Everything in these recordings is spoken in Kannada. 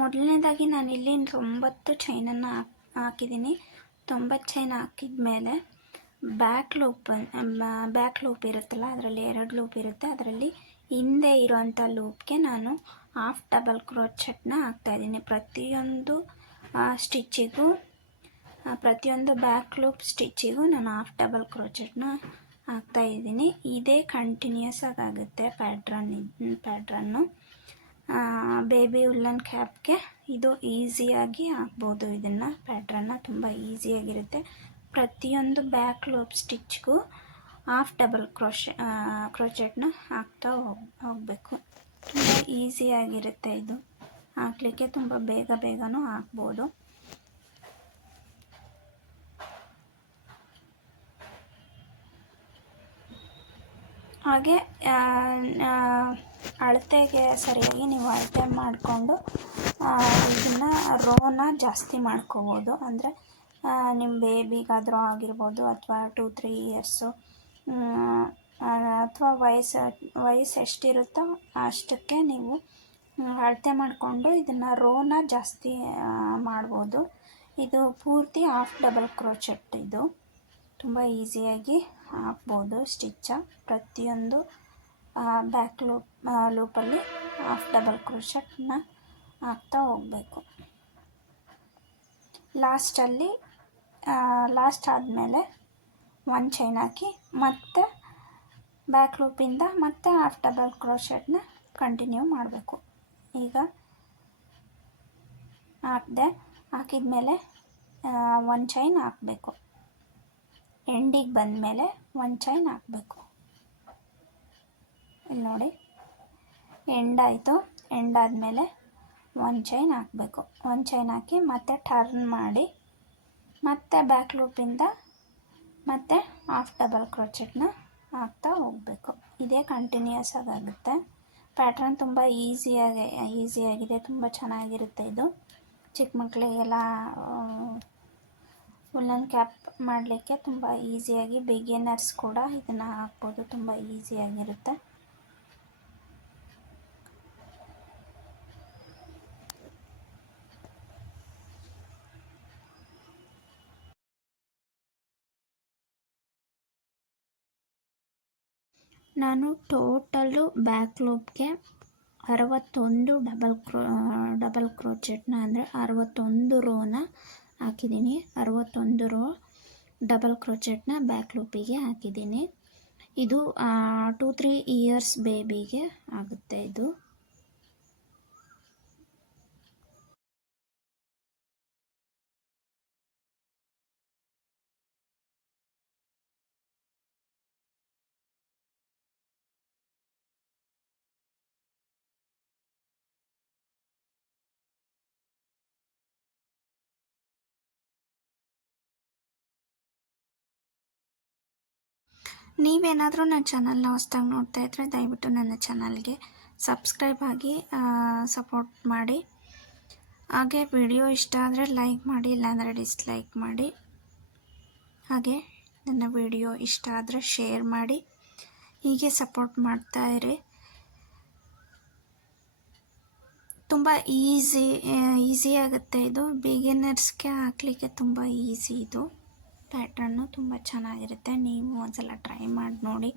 ಮೊದಲನೇದಾಗಿ ನಾನಿಲ್ಲಿ 90 ಚೈನನ್ನು ಹಾಕಿದ್ದೀನಿ. 90 ಚೈನ್ ಹಾಕಿದ ಮೇಲೆ ಬ್ಯಾಕ್ ಲೂಪ್ ಇರುತ್ತಲ್ಲ, ಅದರಲ್ಲಿ 2 ಲೂಪ್ ಇರುತ್ತೆ. ಅದರಲ್ಲಿ ಹಿಂದೆ ಇರೋವಂಥ ಲೂಪ್ಗೆ ನಾನು ಹಾಫ್ ಡಬಲ್ ಕ್ರೋಚೆಟ್ನ ಹಾಕ್ತಾಯಿದ್ದೀನಿ. ಪ್ರತಿಯೊಂದು ಬ್ಯಾಕ್ ಲೂಪ್ ಸ್ಟಿಚ್ಚಿಗೂ ನಾನು ಹಾಫ್ ಡಬಲ್ ಕ್ರೋಚೆಟ್ನ ಹಾಕ್ತಾಯಿದ್ದೀನಿ. ಇದೇ ಕಂಟಿನ್ಯೂಸ್ ಆಗುತ್ತೆ ಪ್ಯಾಟ್ರನ್ನು. ಬೇಬಿ ಉಲ್ಲನ್ ಕ್ಯಾಪ್ಗೆ ಇದು ಈಸಿಯಾಗಿ ಹಾಕ್ಬೋದು. ಇದನ್ನು ಪ್ಯಾಟ್ರನ್ನ ತುಂಬ ಈಸಿಯಾಗಿರುತ್ತೆ. ಪ್ರತಿಯೊಂದು ಬ್ಯಾಕ್ ಲೂಪ್ ಸ್ಟಿಚ್ಗೂ ಹಾಫ್ ಡಬಲ್ ಕ್ರೋಚೆಟ್ನ ಹಾಕ್ತಾ ಹೋಗಬೇಕು. ತುಂಬ ಈಸಿಯಾಗಿರುತ್ತೆ ಇದು ಹಾಕಲಿಕ್ಕೆ, ತುಂಬ ಬೇಗನೂ ಹಾಕ್ಬೋದು. ಹಾಗೆ ಅಳತೆಗೆ ಸರಿಯಾಗಿ ನೀವು ಅಳತೆ ಮಾಡಿಕೊಂಡು ಇದನ್ನು ರೋನ ಜಾಸ್ತಿ ಮಾಡ್ಕೋಬೋದು. ಅಂದರೆ ನಿಮ್ಮ ಬೇಬಿಗಾದರೂ ಆಗಿರ್ಬೋದು, ಅಥವಾ 2-3 ಇಯರ್ಸು, ಅಥವಾ ವಯಸ್ಸು ಎಷ್ಟಿರುತ್ತೋ ಅಷ್ಟಕ್ಕೆ ನೀವು ಅಳತೆ ಮಾಡಿಕೊಂಡು ಇದನ್ನು ರೋನ ಜಾಸ್ತಿ ಮಾಡ್ಬೋದು. ಇದು ಪೂರ್ತಿ ಹಾಫ್ ಡಬಲ್ ಕ್ರೋಚೆಟ್. ಇದು ತುಂಬ ಈಸಿಯಾಗಿ ಹಾಕ್ಬೋದು ಸ್ಟಿಚ್ಚ. ಪ್ರತಿಯೊಂದು ಬ್ಯಾಕ್ ಲೂಪಲ್ಲಿ ಹಾಫ್ ಡಬಲ್ ಕ್ರೋಚೆಟ್ನ ಹಾಕ್ತಾ ಹೋಗಬೇಕು. ಲಾಸ್ಟ್ ಆದಮೇಲೆ 1 ಚೈನ್ ಹಾಕಿ ಮತ್ತೆ ಬ್ಯಾಕ್ ಲೂಪಿಂದ ಮತ್ತೆ ಹಾಫ್ ಡಬಲ್ ಕ್ರೋಚೆಟ್ನ ಕಂಟಿನ್ಯೂ ಮಾಡಬೇಕು. ಈಗ ಹಾಕಿದ್ಮೇಲೆ 1 ಚೈನ್ ಹಾಕಬೇಕು. ಎಂಡಿಗೆ ಬಂದಮೇಲೆ 1 ಚೈನ್ ಹಾಕಬೇಕು. ಇಲ್ಲಿ ನೋಡಿ, ಎಂಡಾಯಿತು. ಎಂಡಾದಮೇಲೆ 1 ಚೈನ್ ಹಾಕಬೇಕು. 1 ಚೈನ್ ಹಾಕಿ ಮತ್ತೆ ಟರ್ನ್ ಮಾಡಿ ಮತ್ತೆ ಬ್ಯಾಕ್ ಲೂಪಿಂದ ಮತ್ತೆ ಹಾಫ್ ಡಬಲ್ ಕ್ರೋಚೆಟ್ನ ಹಾಕ್ತಾ ಹೋಗಬೇಕು. ಇದೇ ಕಂಟಿನ್ಯೂಸ್ ಆಗುತ್ತೆ. ಪ್ಯಾಟ್ರನ್ ತುಂಬ ಈಸಿಯಾಗಿದೆ, ತುಂಬ ಚೆನ್ನಾಗಿರುತ್ತೆ. ಇದು ಚಿಕ್ಕ ಮಕ್ಕಳಿಗೆಲ್ಲ ಉಲ್ಲನ್ ಕ್ಯಾಪ್ ಮಾಡಲಿಕ್ಕೆ ತುಂಬ ಈಸಿಯಾಗಿ, ಬಿಗಿನರ್ಸ್ ಕೂಡ ಇದನ್ನು ಹಾಕ್ಬೋದು. ತುಂಬ ಈಸಿಯಾಗಿರುತ್ತೆ. ನಾನು ಟೋಟಲ್ಲು ಬ್ಯಾಕ್ ಲೂಪ್ಗೆ 61 ಡಬಲ್ ಕ್ರೋಚೆಟ್ನ, ಅಂದರೆ 61 ರೋನ ಹಾಕಿದ್ದೀನಿ. 61 ರೋ ಡಬಲ್ ಕ್ರೋಚೆಟ್ನ ಬ್ಯಾಕ್ ಲೂಪಿಗೆ ಹಾಕಿದ್ದೀನಿ. ಇದು 2-3 ಇಯರ್ಸ್ ಬೇಬಿಗೆ ಆಗುತ್ತೆ ಇದು. ನೀವೇನಾದರೂ ನನ್ನ ಚಾನಲ್ನ ಹೊಸ್ದಾಗಿ ನೋಡ್ತಾ ಇದ್ದರೆ ದಯವಿಟ್ಟು ನನ್ನ ಚಾನಲ್ಗೆ ಸಬ್ಸ್ಕ್ರೈಬ್ ಆಗಿ ಸಪೋರ್ಟ್ ಮಾಡಿ. ಹಾಗೆ ವಿಡಿಯೋ ಇಷ್ಟ ಆದರೆ ಲೈಕ್ ಮಾಡಿ, ಇಲ್ಲಾಂದರೆ ಡಿಸ್ಲೈಕ್ ಮಾಡಿ. ಹಾಗೆ ನನ್ನ ವಿಡಿಯೋ ಇಷ್ಟ ಆದರೆ ಶೇರ್ ಮಾಡಿ. ಹೀಗೆ ಸಪೋರ್ಟ್ ಮಾಡ್ತಾಯಿರಿ. ತುಂಬ ಈಸಿ ಆಗುತ್ತೆ ಇದು. ಬಿಗಿನರ್ಸ್ಗೆ ಹಾಕಲಿಕ್ಕೆ ತುಂಬ ಈಸಿ. ಇದು ಪ್ಯಾಟ್ರನ್ನು ತುಂಬ ಚೆನ್ನಾಗಿರುತ್ತೆ. ನೀವು ಒಂದ್ಸಲ ಟ್ರೈ ಮಾಡಿ ನೋಡಿ.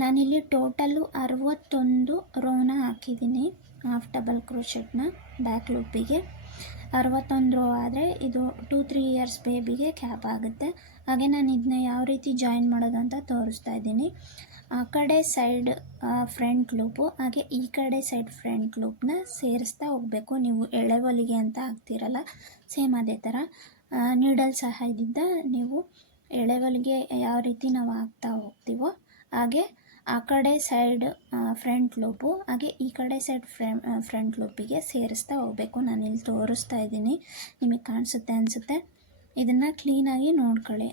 ನಾನಿಲ್ಲಿ ಟೋಟಲ್ಲು 61 ರೋನ ಹಾಕಿದ್ದೀನಿ ಹಾಫ್ ಡಬಲ್ ಕ್ರೋಶೆಟ್ನ ಬ್ಯಾಕ್ ಲೂಪಿಗೆ. 61 ರೋ ಆದರೆ ಇದು 2-3 ಇಯರ್ಸ್ ಬೇಬಿಗೆ ಕ್ಯಾಪ್ ಆಗುತ್ತೆ. ಹಾಗೆ ನಾನು ಇದನ್ನ ಯಾವ ರೀತಿ ಜಾಯಿನ್ ಮಾಡೋದು ಅಂತ ತೋರಿಸ್ತಾ ಇದ್ದೀನಿ. ಆ ಕಡೆ ಸೈಡ್ ಫ್ರಂಟ್ ಲೂಪು ಹಾಗೆ ಈ ಕಡೆ ಸೈಡ್ ಫ್ರಂಟ್ ಲೂಪ್ನ ಸೇರಿಸ್ತಾ ಹೋಗಬೇಕು. ನೀವು ಎಳೆ ಹೊಲಿಗೆ ಅಂತ ಹಾಕ್ತಿರಲ್ಲ, ಸೇಮ್ ಅದೇ ಥರ ನೀಡಲ್ ಸಹಾಯದಿಂದ ನೀವು ಎಳೆ ಹೊಲಿಗೆ ಯಾವ ರೀತಿ ನಾವು ಹಾಕ್ತಾ ಹೋಗ್ತೀವೋ ಹಾಗೆ ಆ ಕಡೆ ಸೈಡ್ ಫ್ರಂಟ್ ಲೂಪು ಹಾಗೆ ಈ ಕಡೆ ಸೈಡ್ ಫ್ರಂಟ್ ಲೂಪಿಗೆ ಸೇರಿಸ್ತಾ ಹೋಗಬೇಕು. ನಾನಿಲ್ಲಿ ತೋರಿಸ್ತಾ ಇದ್ದೀನಿ, ನಿಮಗೆ ಕಾಣಿಸುತ್ತೆ ಅನಿಸುತ್ತೆ. ಇದನ್ನು ಕ್ಲೀನಾಗಿ ನೋಡ್ಕೊಳ್ಳಿ,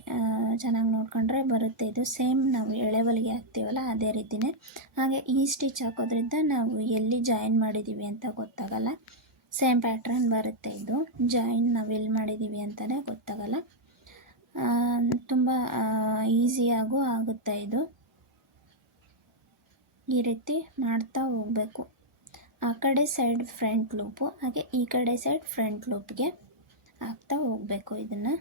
ಚೆನ್ನಾಗಿ ನೋಡ್ಕೊಂಡ್ರೆ ಬರುತ್ತೆ. ಇದು ಸೇಮ್ ನಾವು ಎಳೆ ಹೊಲಿಗೆ ಹಾಕ್ತೀವಲ್ಲ ಅದೇ ರೀತಿಯೇ. ಹಾಗೆ ಈ ಸ್ಟಿಚ್ ಹಾಕೋದ್ರಿಂದ ನಾವು ಎಲ್ಲಿ ಜಾಯಿನ್ ಮಾಡಿದ್ದೀವಿ ಅಂತ ಗೊತ್ತಾಗಲ್ಲ, ಸೇಮ್ ಪ್ಯಾಟ್ರನ್ ಬರುತ್ತೆ. ಇದು ಜಾಯಿನ್ ನಾವು ಎಲ್ಲಿ ಮಾಡಿದ್ದೀವಿ ಅಂತಲೇ ಗೊತ್ತಾಗಲ್ಲ. ತುಂಬ ಈಸಿಯಾಗೂ ಆಗುತ್ತೆ. ಇದು ಈ ರೀತಿ ಮಾಡ್ತಾ ಹೋಗಬೇಕು. ಆ ಕಡೆ ಸೈಡ್ ಫ್ರಂಟ್ ಲೂಪು ಹಾಗೆ ಈ ಕಡೆ ಸೈಡ್ ಫ್ರಂಟ್ ಲೂಪ್ಗೆ ಹಾಕ್ತಾ ಹೋಗಬೇಕು ಇದನ್ನು.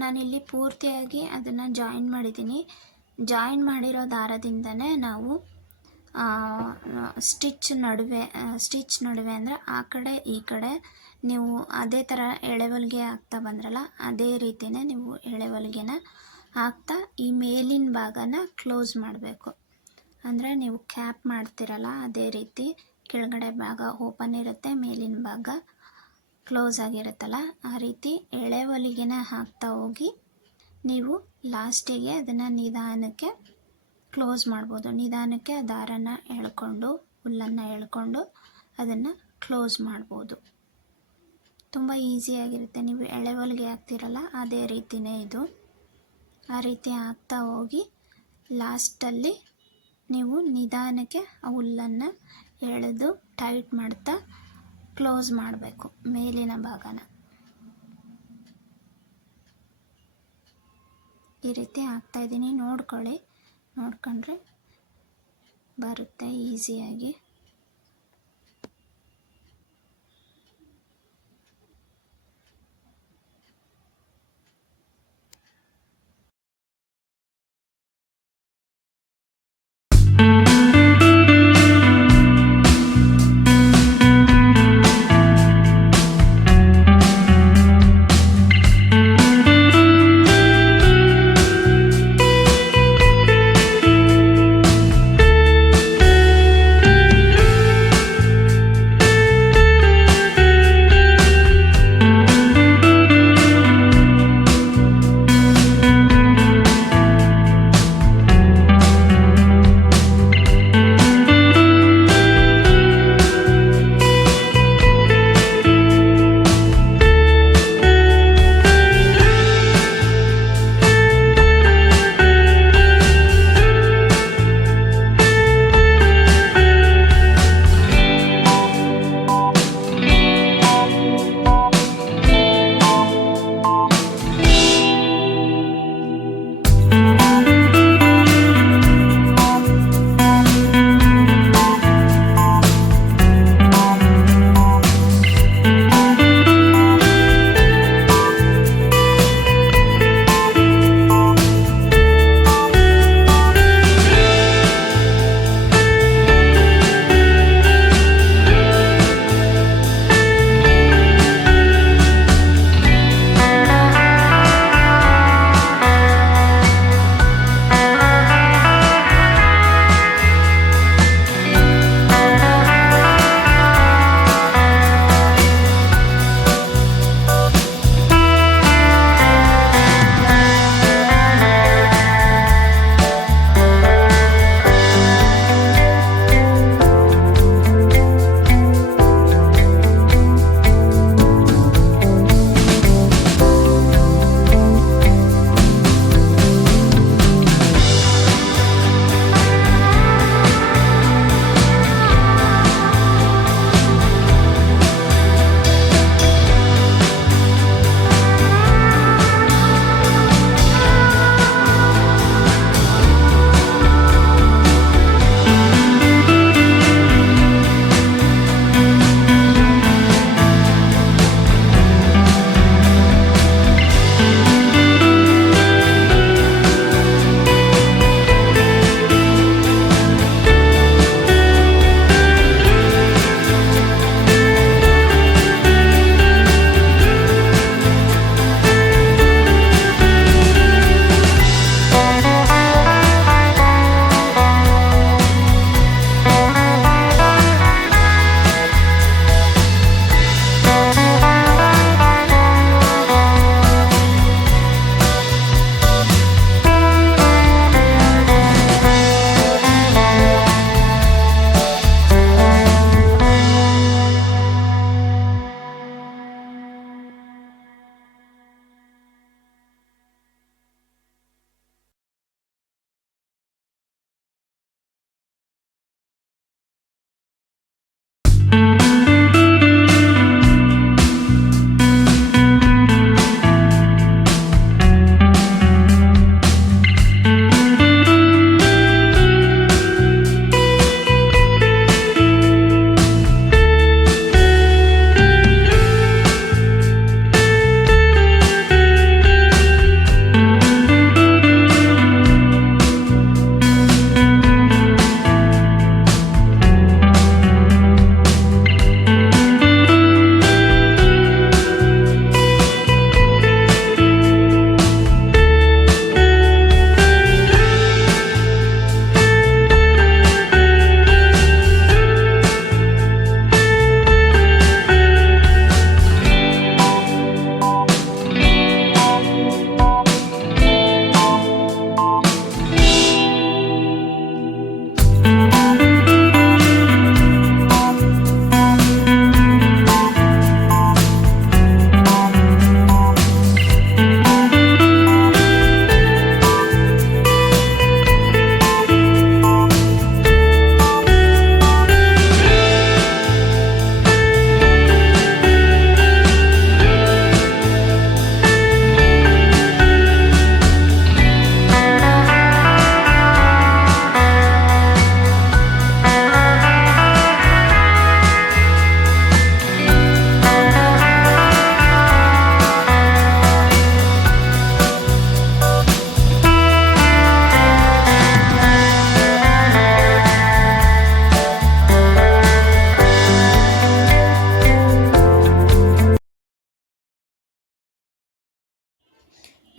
ನಾನಿಲ್ಲಿ ಪೂರ್ತಿಯಾಗಿ ಅದನ್ನು ಜಾಯಿನ್ ಮಾಡಿದ್ದೀನಿ. ಜಾಯಿನ್ ಮಾಡಿರೋ ದಾರದಿಂದನೇ ನಾವು ಸ್ಟಿಚ್ ನಡುವೆ ಅಂದರೆ ಆ ಕಡೆ ಈ ಕಡೆ ನೀವು ಅದೇ ಥರ ಎಳೆ ಹೊಲಿಗೆ ಹಾಕ್ತಾ ಬಂದ್ರಲ್ಲ, ಅದೇ ರೀತಿಯೇ ನೀವು ಎಳೆ ಹೊಲಿಗೆನ ಹಾಕ್ತಾ ಈ ಮೇಲಿನ ಭಾಗನ ಕ್ಲೋಸ್ ಮಾಡಬೇಕು. ಅಂದರೆ ನೀವು ಕ್ಯಾಪ್ ಮಾಡ್ತಿರಲ್ಲ ಅದೇ ರೀತಿ ಕೆಳಗಡೆ ಭಾಗ ಓಪನ್ ಇರುತ್ತೆ, ಮೇಲಿನ ಭಾಗ ಕ್ಲೋಸ್ ಆಗಿರುತ್ತಲ್ಲ, ಆ ರೀತಿ ಎಳೆ ಹೊಲಿಗೆನ ಹಾಕ್ತಾ ಹೋಗಿ ನೀವು ಲಾಸ್ಟಿಗೆ ಅದನ್ನು ನಿಧಾನಕ್ಕೆ ಕ್ಲೋಸ್ ಮಾಡ್ಬೋದು. ನಿಧಾನಕ್ಕೆ ದಾರನ ಎಳ್ಕೊಂಡು, ಹುಲ್ಲನ್ನು ಎಳ್ಕೊಂಡು ಅದನ್ನು ಕ್ಲೋಸ್ ಮಾಡ್ಬೋದು. ತುಂಬ ಈಸಿಯಾಗಿರುತ್ತೆ. ನೀವು ಎಳೆ ಹೊಲಿಗೆ ಹಾಕ್ತಿರಲ್ಲ ಅದೇ ರೀತಿಯೇ ಇದು. ಆ ರೀತಿ ಹಾಕ್ತಾ ಹೋಗಿ ಲಾಸ್ಟಲ್ಲಿ ನೀವು ನಿಧಾನಕ್ಕೆ ಆ ಹುಲ್ಲನ್ನು ಎಳೆದು ಟೈಟ್ ಮಾಡ್ತಾ ಕ್ಲೋಸ್ ಮಾಡಬೇಕು ಮೇಲಿನ ಭಾಗನ. ಈ ರೀತಿ ಹಾಕ್ತಾಯಿದ್ದೀನಿ, ನೋಡ್ಕೊಂಡ್ರೆ ಬರುತ್ತೆ ಈಸಿಯಾಗಿ.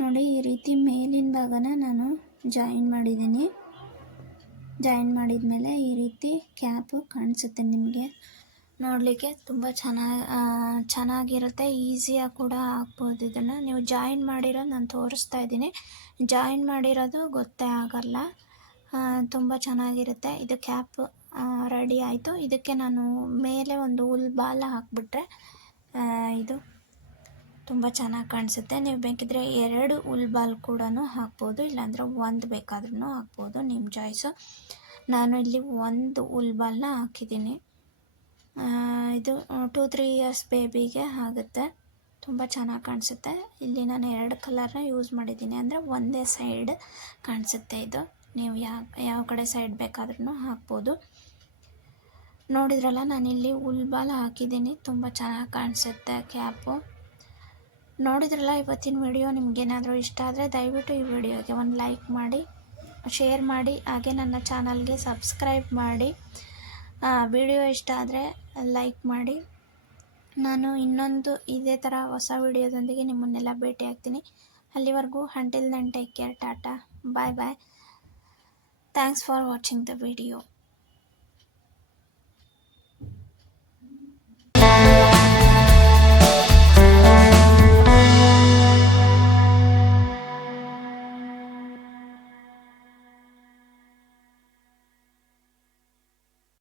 ನೋಡಿ ಈ ರೀತಿ ಮೇಲಿನ ಭಾಗನ ನಾನು ಜಾಯಿನ್ ಮಾಡಿದ್ದೀನಿ. ಜಾಯಿನ್ ಮಾಡಿದ್ಮೇಲೆ ಈ ರೀತಿ ಕ್ಯಾಪು ಕಾಣಿಸುತ್ತೆ ನಿಮಗೆ ನೋಡಲಿಕ್ಕೆ. ತುಂಬ ಚೆನ್ನಾಗಿರುತ್ತೆ, ಈಸಿಯಾಗಿ ಕೂಡ ಹಾಕ್ಬೋದು. ಇದನ್ನು ನೀವು ಜಾಯಿನ್ ಮಾಡಿರೋದು ನಾನು ತೋರಿಸ್ತಾ ಇದ್ದೀನಿ. ಜಾಯಿನ್ ಮಾಡಿರೋದು ಗೊತ್ತೇ ಆಗಲ್ಲ, ತುಂಬ ಚೆನ್ನಾಗಿರುತ್ತೆ. ಇದು ಕ್ಯಾಪ್ ರೆಡಿ ಆಯಿತು. ಇದಕ್ಕೆ ನಾನು ಮೇಲೆ ಒಂದು ಹುಲ್ ಬಾಲ ಹಾಕಿಬಿಟ್ರೆ ಇದು ತುಂಬ ಚೆನ್ನಾಗಿ ಕಾಣಿಸುತ್ತೆ. ನೀವು ಬೇಕಿದ್ರೆ 2 ಹುಲ್ ಬಾಲ್ ಕೂಡ ಹಾಕ್ಬೋದು, ಇಲ್ಲಾಂದರೆ 1 ಬೇಕಾದ್ರೂ ಹಾಕ್ಬೋದು, ನಿಮ್ಮ ಚಾಯ್ಸು. ನಾನು ಇಲ್ಲಿ 1 ಹುಲ್ ಬಾಲ್ನ ಹಾಕಿದ್ದೀನಿ. ಇದು 2-3 ಇಯರ್ಸ್ ಬೇಬಿಗೆ ಆಗುತ್ತೆ, ತುಂಬ ಚೆನ್ನಾಗಿ ಕಾಣಿಸುತ್ತೆ. ಇಲ್ಲಿ ನಾನು 2 ಕಲರ್ನ ಯೂಸ್ ಮಾಡಿದ್ದೀನಿ, ಅಂದರೆ ಒಂದೇ ಸೈಡ್ ಕಾಣಿಸುತ್ತೆ. ಇದು ನೀವು ಯಾವ ಕಡೆ ಸೈಡ್ ಬೇಕಾದ್ರೂ ಹಾಕ್ಬೋದು. ನೋಡಿದ್ರಲ್ಲ, ನಾನಿಲ್ಲಿ ಹುಲ್ ಬಾಲ್ ಹಾಕಿದ್ದೀನಿ, ತುಂಬ ಚೆನ್ನಾಗಿ ಕಾಣಿಸುತ್ತೆ ಕ್ಯಾಪು. ನೋಡಿದ್ರಲ್ಲ ಇವತ್ತಿನ ವಿಡಿಯೋ. ನಿಮಗೇನಾದರೂ ಇಷ್ಟ ಆದರೆ ದಯವಿಟ್ಟು ಈ ವಿಡಿಯೋಗೆ ಒಂದು ಲೈಕ್ ಮಾಡಿ, ಶೇರ್ ಮಾಡಿ, ಹಾಗೆ ನನ್ನ ಚಾನಲ್ಗೆ ಸಬ್ಸ್ಕ್ರೈಬ್ ಮಾಡಿ. ವಿಡಿಯೋ ಇಷ್ಟ ಆದರೆ ಲೈಕ್ ಮಾಡಿ. ನಾನು ಇನ್ನೊಂದು ಇದೇ ಥರ ಹೊಸ ವಿಡಿಯೋದೊಂದಿಗೆ ನಿಮ್ಮನ್ನೆಲ್ಲ ಭೇಟಿ ಆಗ್ತೀನಿ. ಅಲ್ಲಿವರೆಗೂ until then take care, tata, bye bye. Thanks for watching the video.